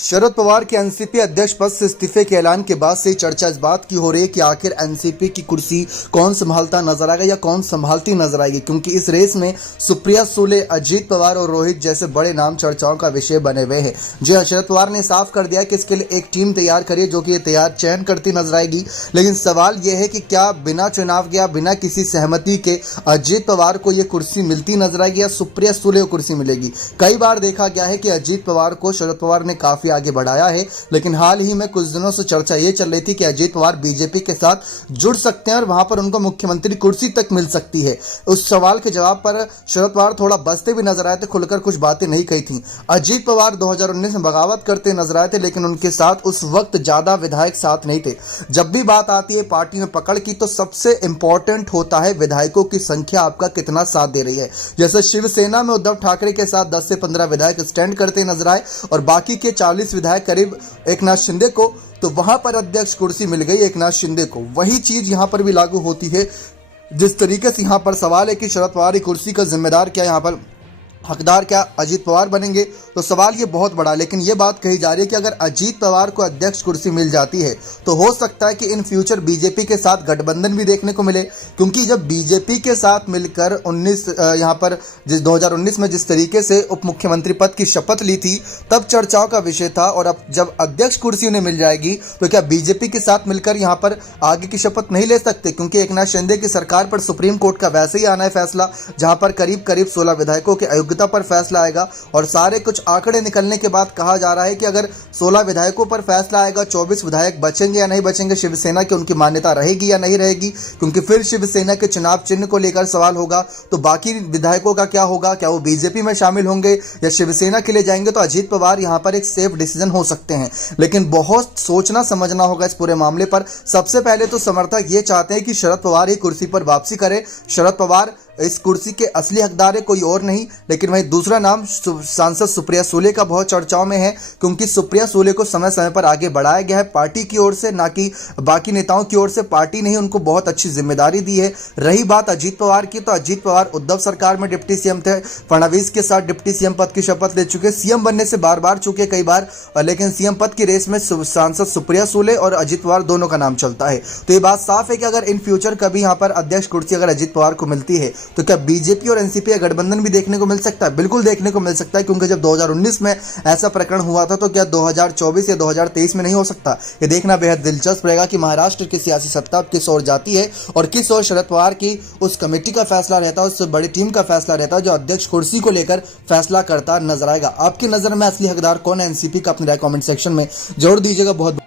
शरद पवार के एनसीपी अध्यक्ष पद से इस्तीफे के ऐलान के बाद से चर्चा इस बात की हो रही है कि आखिर एनसीपी की कुर्सी कौन संभालता नजर आएगा या कौन संभालती नजर आएगी, क्योंकि इस रेस में सुप्रिया सुले, अजीत पवार और रोहित जैसे बड़े नाम चर्चाओं का विषय बने हुए हैं। जी हाँ, शरद पवार ने साफ कर दिया कि इसके लिए एक टीम तैयार करिए जो कि ये तैयार चयन करती नजर आएगी। लेकिन सवाल यह है कि क्या बिना चुनाव के या बिना किसी सहमति के अजीत पवार को यह कुर्सी मिलती नजर आएगी या सुप्रिया सुले को कुर्सी मिलेगी। कई बार देखा गया है कि अजीत पवार को शरद पवार ने काफी आगे बढ़ाया है, लेकिन हाल ही में कुछ दिनों से चर्चा ये चल रही थी कि अजीत पवार बीजेपी के साथ जुड़ सकते हैं और वहां पर उनको मुख्यमंत्री कुर्सी तक मिल सकती है। उस सवाल के जवाब पर शरद पवार थोड़ा बचते भी नजर आए थे, खुलकर कुछ बातें नहीं कही थी। अजीत पवार 2019 में बगावत करते नजर आए थे, लेकिन उनके साथ उस वक्त ज्यादा विधायक साथ नहीं थे। जब भी बात आती है पार्टी में पकड़ की, तो सबसे इंपॉर्टेंट होता है विधायकों की संख्या आपका कितना साथ दे रही है। जैसे शिवसेना में उद्धव ठाकरे के साथ 10 से 15 विधायक स्टैंड करते नजर आए और बाकी के 40 विधायक करीब एकनाथ शिंदे को, तो वहां पर अध्यक्ष कुर्सी मिल गई एकनाथ शिंदे को। वही चीज यहां पर भी लागू होती है। जिस तरीके से यहां पर सवाल है कि शरद पवार की कुर्सी का जिम्मेदार क्या, यहां पर हकदार क्या अजीत पवार बनेंगे, तो सवाल ये बहुत बड़ा। लेकिन ये बात कही जा रही है कि अगर अजीत पवार को अध्यक्ष कुर्सी मिल जाती है तो हो सकता है कि इन फ्यूचर बीजेपी के साथ गठबंधन भी देखने को मिले, क्योंकि जब बीजेपी के साथ मिलकर 2019 में जिस तरीके से उप मुख्यमंत्री पद की शपथ ली थी, तब चर्चाओं का विषय था। और अब जब अध्यक्ष कुर्सी उन्हें मिल जाएगी तो क्या बीजेपी के साथ मिलकर यहाँ पर आगे की शपथ नहीं ले सकते, क्योंकि एकनाथ शिंदे की सरकार पर सुप्रीम कोर्ट का वैसे ही आना है फैसला, जहां पर करीब 16 विधायकों के अयोग्यता पर फैसला आएगा। और सारे कुछ आंकड़े निकलने के बाद कहा जा रहा है कि अगर 16 विधायकों पर फैसला आएगा, 24 विधायक बचेंगे या नहीं बचेंगे, शिवसेना की उनकी मान्यता रहेगी या नहीं रहेगी, क्योंकि फिर शिवसेना के चुनाव चिन्ह को लेकर सवाल होगा। तो बाकी विधायकों का क्या होगा, क्या वो बीजेपी में शामिल होंगे या शिवसेना के लिए जाएंगे, तो अजीत पवार यहां पर एक सेफ डिसीजन हो सकते हैं। लेकिन बहुत सोचना समझना होगा इस पूरे मामले पर। सबसे पहले तो समर्थक ये चाहते हैं कि शरद पवार ही कुर्सी पर वापसी करे। शरद पवार इस कुर्सी के असली हकदार है, कोई और नहीं। लेकिन वहीं दूसरा नाम सांसद सुप्रिया सुले का बहुत चर्चाओं में है, क्योंकि सुप्रिया सुले को समय समय पर आगे बढ़ाया गया है पार्टी की ओर से, ना कि बाकी नेताओं की ओर से। पार्टी ने ही उनको बहुत अच्छी जिम्मेदारी दी है। रही बात अजीत पवार की, तो अजीत पवार उद्धव सरकार में डिप्टी सीएम थे, फडणवीस के साथ डिप्टी सीएम पद की शपथ ले चुके, सीएम बनने से बार चुके कई बार, लेकिन सीएम पद की रेस में सांसद सुप्रिया सुले और अजीत पवार दोनों का नाम चलता है। तो ये बात साफ है कि अगर इन फ्यूचर कभी यहाँ पर अध्यक्ष कुर्सी अगर अजीत पवार को मिलती है, तो क्या बीजेपी और एनसीपी का गठबंधन भी देखने को मिल सकता है? बिल्कुल देखने को मिल सकता है, क्योंकि जब 2019 में ऐसा प्रकरण हुआ था, तो क्या 2024 या 2023 में नहीं हो सकता? ये देखना बेहद दिलचस्प रहेगा कि महाराष्ट्र की सियासी सत्ता किस ओर जाती है और किस ओर शरद पवार की उस कमेटी का फैसला रहता है, उस बड़ी टीम का फैसला रहता है जो अध्यक्ष कुर्सी को लेकर फैसला करता नजर आएगा। आपकी नजर में असली हकदार कौन है एनसीपी का? अपनी राय कमेंट सेक्शन में जरूर दीजिएगा। बहुत